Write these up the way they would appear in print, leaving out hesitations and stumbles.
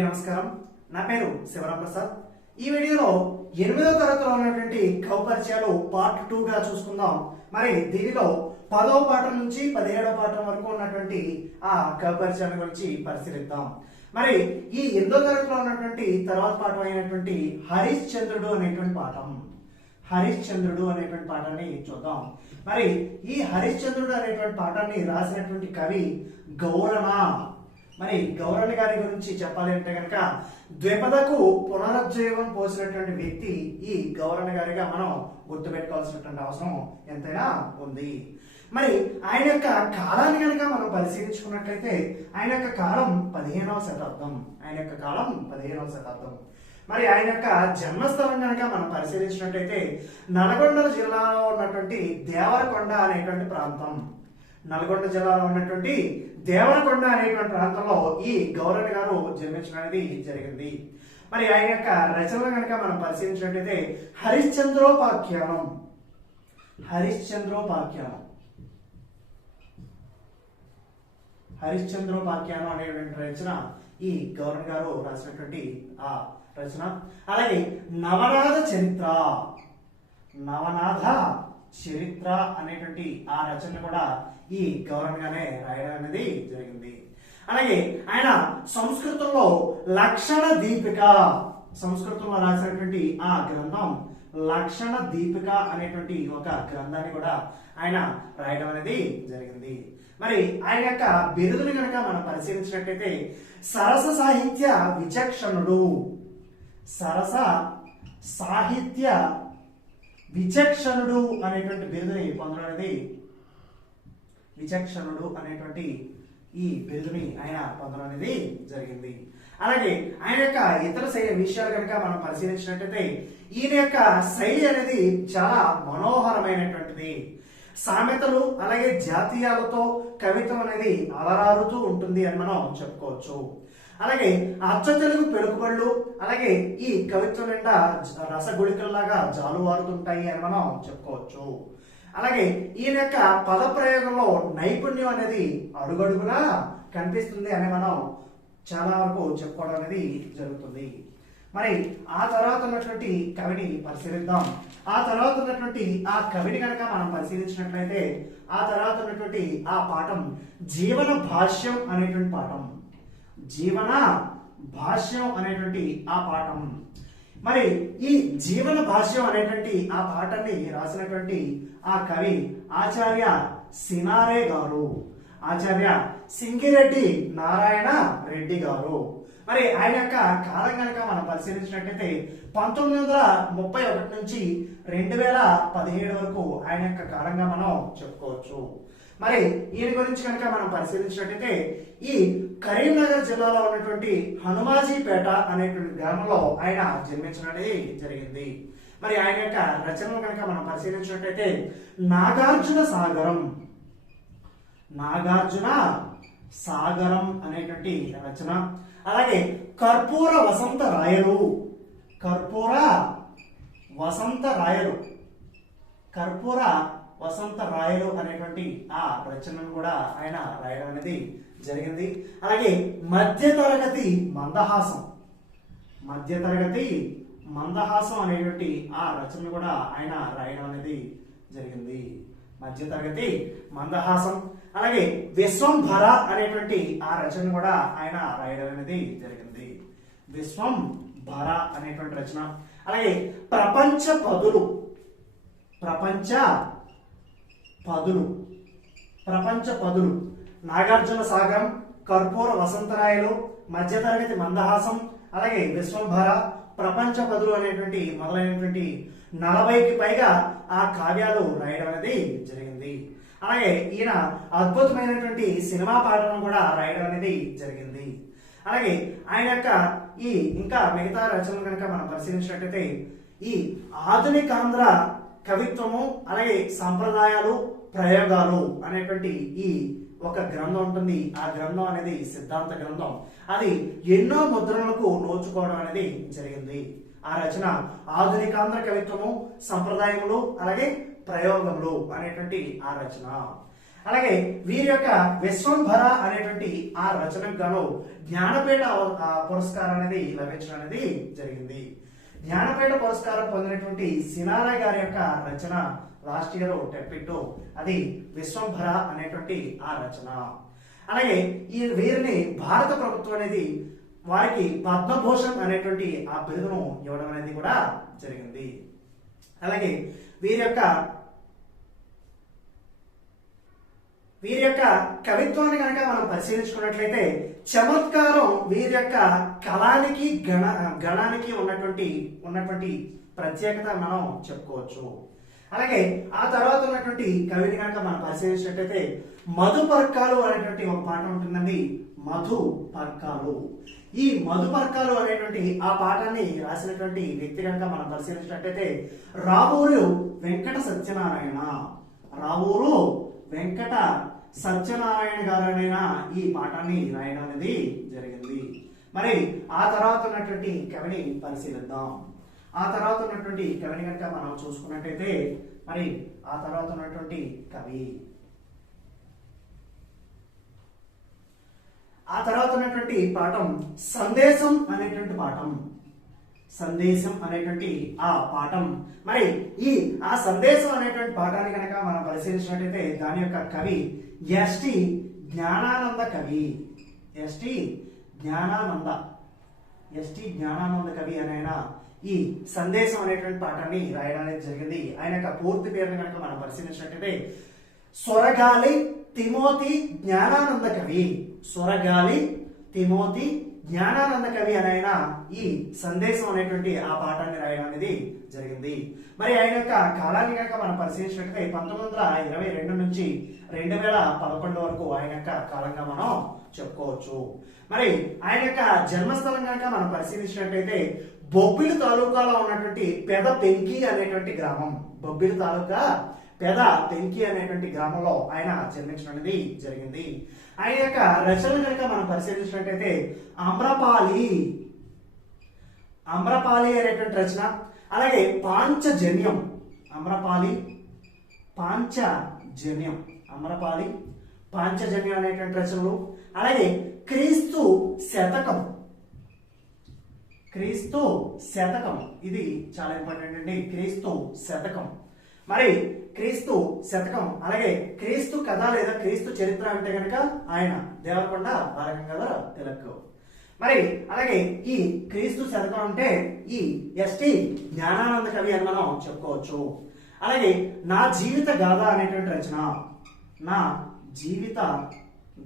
అందరికీ నమస్కారం. నా పేరు శివరాం ప్రసాద్. ఈ వీడియోలో 8వ తరగతిలో ఉన్నటువంటి కవి పరిచయాలు పార్ట్ 2 గా చూసుకుందాం. మరి దీనిలో 10వ పాఠం నుంచి 17వ పాఠం వరకు ఉన్నటువంటి ఆ కవి పరిచయాల గురించి పరిశీలిద్దాం. మరి ఈ 8వ తరగతిలో ఉన్నటువంటి తర్వాత పాఠం అయినటువంటి హరిశ్చంద్రుడు అనేటువంటి పాఠాన్ని చూద్దాం. మరి ఈ హరిశ్చంద్రుడు అనేటువంటి పాఠాన్ని రాసినటువంటి కవి గౌరణ. మరి గౌరణ గారి గురించి చెప్పాలి అంటే కనుక ద్విపదకు పునరుజ్జీవం పోసినటువంటి వ్యక్తి ఈ గౌరణ గారిగా మనం గుర్తుపెట్టుకోవాల్సినటువంటి అవసరం ఎంతైనా ఉంది. మరి ఆయన యొక్క కాలాన్ని కనుక మనం పరిశీలించుకున్నట్లయితే ఆయన యొక్క కాలం 15వ శతాబ్దం. మరి ఆయన యొక్క జన్మస్థలం కనుక మనం పరిశీలించినట్లయితే నల్గొండ జిల్లాలో ఉన్నటువంటి దేవరకొండ అనేటువంటి ప్రాంతం. నల్గొండ జిల్లాలో ఉన్నటువంటి దేవరకొండ అనేటువంటి ప్రాంతంలో ఈ గౌరణ గారు జన్మించడం అనేది జరిగింది. మరి ఆయన యొక్క రచనలు కనుక మనం పరిశీలించినట్లయితే హరిశ్చంద్రోపాఖ్యానం అనేటువంటి రచన ఈ గౌరణ గారు రాసినటువంటి ఆ రచన. అలాగే నవనాథ చరిత్ర అనేటువంటి ఆ రచన కూడా ఈ గౌరవంగానే రాయడం అనేది జరిగింది. అలాగే ఆయన సంస్కృతంలో లక్షణ దీపిక, సంస్కృతంలో రాసినటువంటి ఆ గ్రంథం లక్షణ దీపిక అనేటువంటి ఒక గ్రంథాన్ని కూడా ఆయన రాయడం అనేది జరిగింది. మరి ఆయన యొక్క బిరుదుని కనుక మనం పరిశీలించినట్లయితే సరస సాహిత్య విచక్షణుడు అనేటువంటి బిరుదుని పొందడం అనేది ఈ బిరుదుని ఆయన పొందడం అనేది జరిగింది. అలాగే ఆయన యొక్క ఇతర విషయాలు కనుక మనం పరిశీలించినట్లయితే ఈయన యొక్క శైలి అనేది చాలా మనోహరమైనటువంటిది. సామెతలు అలాగే జాతీయాలతో కవిత్వం అనేది అలరారుతూ ఉంటుంది అని మనం చెప్పుకోవచ్చు. అలాగే అచ్చ తెలుగు పెలుకుబళ్ళు అలాగే ఈ కవిత్వం నిండా రసగుళికల్లాగా జాలువారుతుంటాయి అని మనం చెప్పుకోవచ్చు. అలాగే ఈయన యొక్క పద ప్రయోగంలో నైపుణ్యం అనేది అడుగడుగునా కనిపిస్తుంది అని మనం చాలా వరకు చెప్పుకోవడం అనేది జరుగుతుంది. మరి ఆ తర్వాత ఉన్నటువంటి కవిని పరిశీలిద్దాం. ఆ తర్వాత ఉన్నటువంటి ఆ కవిని కనుక మనం పరిశీలించినట్లయితే ఆ తర్వాత ఉన్నటువంటి ఆ పాఠం జీవన భాష్యం అనేటువంటి ఆ పాఠం. మరి ఈ జీవన భాష్యం అనేటువంటి ఆ పాఠాన్ని రాసినటువంటి ఆ కవి ఆచార్య సింగిరెడ్డి నారాయణ రెడ్డి గారు. మరి ఆయన యొక్క కాలం కనుక మనం పరిశీలించినట్లయితే 1931 నుంచి 2017 వరకు ఆయన యొక్క కాలంగా మనం చెప్పుకోవచ్చు. మరి ఈయన గురించి కనుక మనం పరిశీలించినట్లయితే ఈ కరీంనగర్ జిల్లాలో ఉన్నటువంటి హనుమాజీపేట అనేటువంటి గ్రామంలో ఆయన జన్మించడం అనేది జరిగింది. మరి ఆయన యొక్క రచనలు కనుక మనం పరిశీలించినట్లయితే నాగార్జున సాగరం అనేటువంటి రచన. అలాగే కర్పూర వసంత రాయలు అనేటువంటి ఆ రచనను కూడా ఆయన రాయడం అనేది జరిగింది. అలాగే మధ్యతరగతి మందహాసం అనేటువంటి ఆ రచన కూడా ఆయన రాయడం అనేది జరిగింది. మధ్యతరగతి మందహాసం. అలాగే విశ్వంభర అనేటువంటి ఆ రచన కూడా ఆయన రాయడం అనేది జరిగింది. విశ్వంభర అనేటువంటి రచన. అలాగే ప్రపంచ పదులు నాగార్జున సాగరం, కర్పూర వసంతరాయలు, మధ్యతరగతి మందహాసం, అలాగే విశ్వంభర, ప్రపంచ పదులు అనేటువంటి మొదలైనటువంటి 40కి పైగా ఆ కావ్యాలు రాయడం అనేది జరిగింది. అలాగే ఈయన అద్భుతమైనటువంటి సినిమా పాటలను కూడా రాయడం అనేది జరిగింది. అలాగే ఆయన యొక్క ఈ ఇంకా మిగతా రచనలు కనుక మనం పరిశీలించినట్లయితే ఈ ఆధునికాంధ్ర కవిత్వము అలాగే సంప్రదాయాలు ప్రయోగాలు అనేటువంటి ఈ ఒక గ్రంథం ఉంటుంది. ఆ గ్రంథం అనేది సిద్ధాంత గ్రంథం. అది ఎన్నో ముద్రణలకు నోచుకోవడం అనేది జరిగింది. ఆ రచన ఆధునికాంధ్ర కవిత్వము, సంప్రదాయములు అలాగే ప్రయోగములు అనేటువంటి ఆ రచన. అలాగే వీరి యొక్క విశ్వంభర అనేటువంటి ఆ రచనకు గాను జ్ఞానపీఠ పురస్కారం అనేది లభించడం అనేది జరిగింది. జ్ఞానపీఠ పురస్కారం పొందినటువంటి సినారా గారి యొక్క రచన లాస్ట్ ఇయర్ టెప్పిట్టు అది విశ్వంభర అనేటువంటి ఆ రచన. అలాగే ఈ వీరిని భారత ప్రభుత్వం అనేది వారికి పద్మభూషణ్ అనేటువంటి ఆ బిరుదును ఇవ్వడం అనేది కూడా జరిగింది. అలాగే వీరి యొక్క కవిత్వాన్ని కనుక మనం పరిశీలించుకున్నట్లయితే చమత్కారం వీరి యొక్క కళానికి గణానికి ఉన్నటువంటి ప్రత్యేకత మనం చెప్పుకోవచ్చు. అలాగే ఆ తర్వాత ఉన్నటువంటి కవిని కనుక మనం పరిశీలించినట్లయితే మధుపర్కాలు అనేటువంటి ఒక పాట ఉంటుందండి. మధుపర్కాలు. ఈ మధుపర్కాలు అనేటువంటి ఆ పాఠాన్ని రాసినటువంటి వ్యక్తి కనుక మనం పరిశీలించినట్లయితే రావూరు వెంకట సత్యనారాయణ. రావూరు వెంకట సత్యనారాయణ గారైన ఈ పాఠాన్ని రాయడం అనేది జరిగింది. మరి ఆ తర్వాత ఉన్నటువంటి కవిని పరిశీలిద్దాం. ఆ తర్వాత ఉన్నటువంటి కవిని కనుక మనం చూసుకున్నట్టయితే మరి ఆ తర్వాత ఉన్నటువంటి కవి ఆ తర్వాత ఉన్నటువంటి పాఠం సందేశం అనేటువంటి పాఠం. సందేశం అనేటువంటి ఆ పాఠం. మరి ఆ సందేశం అనేటువంటి పాఠాన్ని కనుక మనం పరిశీలించినట్లయితే దాని యొక్క కవి ఎస్టి జ్ఞానానంద కవి. ఎస్టి జ్ఞానానంద కవి ఆయన ఈ సందేశం అనేటువంటి పాఠాన్ని రాయడం అనేది జరిగింది. ఆయన యొక్క పూర్తి పేరుని కనుక మనం పరిశీలించినట్లయితే సొరగాలి తిమోతి జ్ఞానానంద కవి. సొరగాలి తిమోతి జ్ఞానానంద కవి అని ఆయన ఈ సందేశం అనేటువంటి ఆ పాఠాన్ని రాయడం అనేది జరిగింది. మరి ఆయన యొక్క కాలాన్ని కనుక మనం పరిశీలించినట్లయితే 1922 నుంచి 2011 వరకు ఆయన యొక్క కాలంగా మనం చెప్పుకోవచ్చు. మరి ఆయన యొక్క జన్మస్థలం కనుక మనం పరిశీలించినట్లయితే బొబ్బిలి తాలూకాలో ఉన్నటువంటి పెద పెంకి అనేటువంటి గ్రామం. బొబ్బిలి తాలూకా పెద పెంకి అనేటువంటి గ్రామంలో ఆయన జన్మించడం అనేది జరిగింది. ఆయన యొక్క రచన కనుక మనం పరిశీలించినట్టయితే అమ్రపాలి అనేటువంటి రచన. అలాగే పాంచజన్యం. అమ్రపాలి పాంచజన్యం అనేటువంటి రచనలు. అలాగే క్రీస్తు శతకం ఇది చాలా ఇంపార్టెంట్ అండి. క్రీస్తు శతకం. మరి క్రీస్తు శతకం అలాగే క్రీస్తు కథ లేదా క్రీస్తు చరిత్ర అంటే కనుక ఆయన దేవరకొండ బాలగంగాధర తిలక్. మరి అలాగే ఈ క్రీస్తు శతకం అంటే ఈ ఎస్టి జ్ఞానానంద కవి అని మనం చెప్పుకోవచ్చు. అలాగే నా జీవిత గాథ అనేటువంటి రచన. నా జీవిత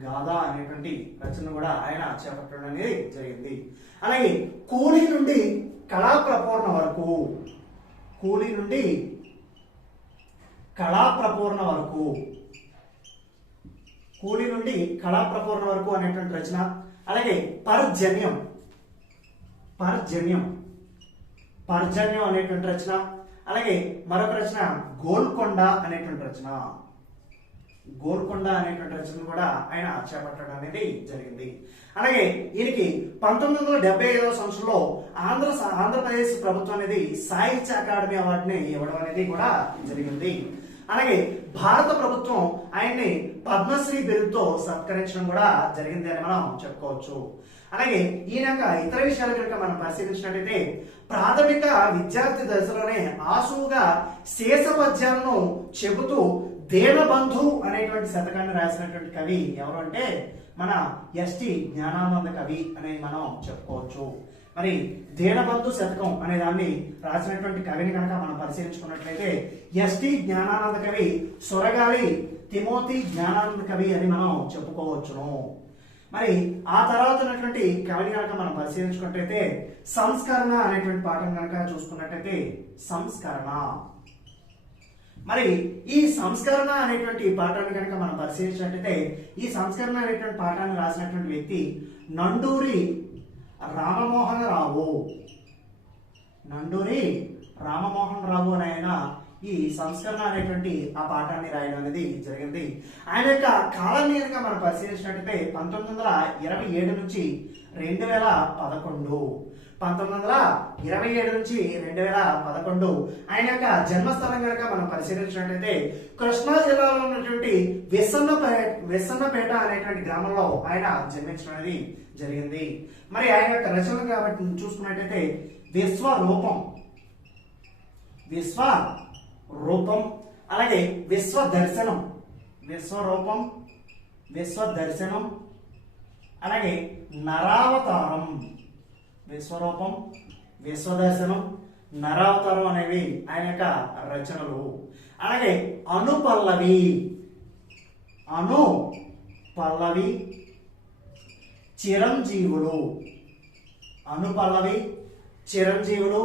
గాథ అనేటువంటి రచన కూడా ఆయన చేపట్టడం అనేది జరిగింది. అలాగే కూలీ నుండి కళాప్రపూర్ణ వరకు. కూలీ నుండి కళాప్రపూర్ణ వరకు అనేటువంటి రచన. అలాగే పర్జన్యం అనేటువంటి రచన. అలాగే మరొక రచన గోల్కొండ అనేటువంటి రచన. కూడా ఆయన చేపట్టడం అనేది జరిగింది. అలాగే ఈయనకి 1975వ సంవత్సరంలో ఆంధ్రప్రదేశ్ ప్రభుత్వం అనేది సాహిత్య అకాడమీ అవార్డుని ఇవ్వడం అనేది కూడా జరిగింది. అలాగే భారత ప్రభుత్వం ఆయన్ని పద్మశ్రీ బిరుదుతో సత్కరించడం కూడా జరిగింది అని మనం చెప్పుకోవచ్చు. అలాగే ఈయన ఇతర విషయాలు కనుక మనం పరిశీలించినట్లయితే ప్రాథమిక విద్యార్థి దశలోనే ఆసువుగా శేష పద్యాలను చెబుతూ దేనబంధు అనేటువంటి శతకాన్ని రాసినటువంటి కవి ఎవరు అంటే మన ఎస్టి జ్ఞానానంద కవి అనేది మనం చెప్పుకోవచ్చు. మరి దేనబంధు శతకం అనే దాన్ని రాసినటువంటి కవిని కనుక మనం పరిశీలించుకున్నట్లయితే ఎస్టి జ్ఞానానంద కవి సొరగాలి తిమోతి జ్ఞానానంద కవి అని మనం చెప్పుకోవచ్చును. మరి ఆ తర్వాత ఉన్నటువంటి కవిని కనుక మనం పరిశీలించుకున్నట్లయితే సంస్కరణ అనేటువంటి పాఠం కనుక చూసుకున్నట్లయితే సంస్కరణ. మరి ఈ సంస్కరణ అనేటువంటి పాఠాన్ని కనుక మనం పరిశీలించినట్లయితే ఈ సంస్కరణ అనేటువంటి పాఠాన్ని రాసినటువంటి వ్యక్తి నండూరి రామమోహన రావు అని ఆయన ఈ సంస్కరణ అనేటువంటి ఆ పాఠాన్ని రాయడం అనేది జరిగింది. ఆయన యొక్క కాలాన్ని కనుక మనం పరిశీలించినట్లయితే 1927 నుంచి 2011. 1927 నుంచి 2011 ఆయన యొక్క జన్మస్థలం కనుక మనం పరిశీలించినట్లయితే కృష్ణా జిల్లాలో ఉన్నటువంటి విస్సన్నపేట అనేటువంటి గ్రామంలో ఆయన జన్మించడం అనేది జరిగింది. మరి ఆయన యొక్క రచనలు కాబట్టి చూసుకున్నట్లయితే విశ్వరూపం, అలాగే విశ్వదర్శనం, అలాగే నరావతారం. విశ్వరూపం, విశ్వదర్శనం, నరావతారం అనేవి ఆయన యొక్క రచనలు. అలాగే అనుపల్లవి, చిరంజీవులు,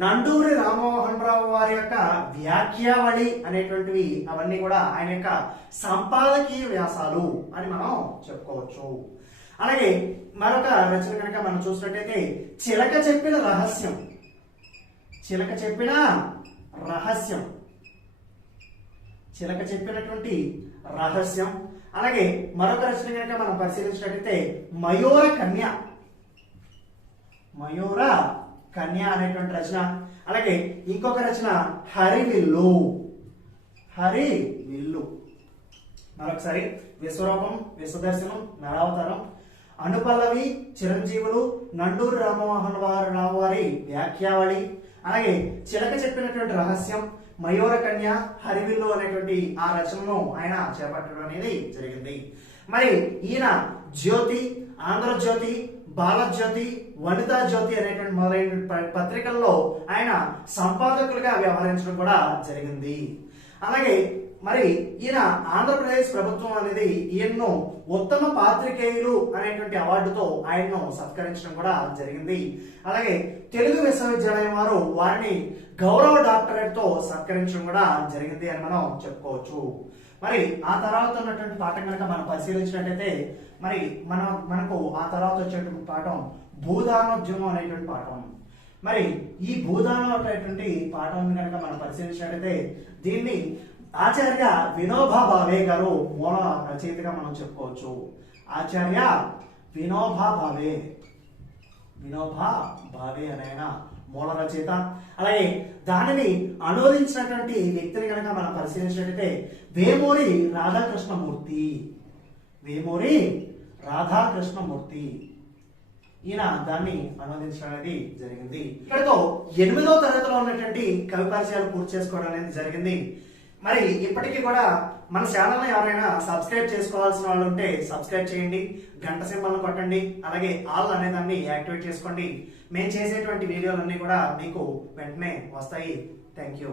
నండూరి రామ్మోహన్ రావు వారి యొక్క వ్యాఖ్యావళి అనేటువంటివి అవన్నీ కూడా ఆయన యొక్క సంపాదకీయ వ్యాసాలు అని మనం చెప్పుకోవచ్చు. అలాగే మరొక రచన కనుక మనం చూసినట్టయితే చిలక చెప్పిన రహస్యం. అలాగే మరొక రచన కనుక మనం పరిశీలించినట్టయితే మయూర కన్య అనేటువంటి రచన. అలాగే ఇంకొక రచన హరివిల్లు. మరొకసారి విశ్వరూపం, విశ్వదర్శనం, నరావతారం, అనుపల్లవి, చిరంజీవులు, నండూరి రామ్మోహన్ రావు వారి వ్యాఖ్యావళి, అలాగే చిలక చెప్పినటువంటి రహస్యం, మయూర కన్య, హరివిల్లు అనేటువంటి ఆ రచనను ఆయన చేపట్టడం అనేది జరిగింది. మరి ఈయన జ్యోతి, ఆంధ్రజ్యోతి, బాలజ్యోతి, వనితా జ్యోతి అనేటువంటి మొదలైన పత్రికల్లో ఆయన సంపాదకులుగా వ్యవహరించడం కూడా జరిగింది. అలాగే మరి ఈయన ఆంధ్రప్రదేశ్ ప్రభుత్వం అనేది ఈయన్ను ఉత్తమ పాత్రికేయులు అనేటువంటి అవార్డుతో ఆయన్ను సత్కరించడం కూడా జరిగింది. అలాగే తెలుగు విశ్వవిద్యాలయం వారు వారిని గౌరవ డాక్టరేట్ తో సత్కరించడం కూడా జరిగింది అని మనం చెప్పుకోవచ్చు. మరి ఆ తర్వాత ఉన్నటువంటి పాఠం కనుక మనం పరిశీలించినట్టయితే మరి మనకు ఆ తర్వాత వచ్చేటువంటి పాఠం భూదానోద్యమం అనేటువంటి పాఠం. మరి ఈ భూదానం అనేటువంటి పాఠం కనుక మనం పరిశీలించినట్టయితే దీన్ని ఆచార్య వినోబా భావే గారు మూల రచయితగా మనం చెప్పుకోవచ్చు. ఆచార్య వినోబా భావే అనే మూల రచయిత. అలాగే దానిని అనువదించినటువంటి వ్యక్తిని కనుక మనం పరిశీలించినట్లయితే వేమూరి రాధాకృష్ణమూర్తి ఈయన దాన్ని అనువదించడం అనేది జరిగింది. ఇక్కడతో 8వ తరగతిలో ఉన్నటువంటి కవి పరిచయాలు పూర్తి చేసుకోవడం అనేది జరిగింది. మరి ఇప్పటికీ కూడా మన ఛానల్ని ఎవరైనా సబ్స్క్రైబ్ చేసుకోవాల్సిన వాళ్ళు ఉంటే సబ్స్క్రైబ్ చేయండి, గంట సింబల్ని కొట్టండి, అలాగే ఆల్ అనే దాన్ని యాక్టివేట్ చేసుకోండి. మేము చేసేటువంటి వీడియోలన్నీ కూడా మీకు వెంటనే వస్తాయి. Thank you.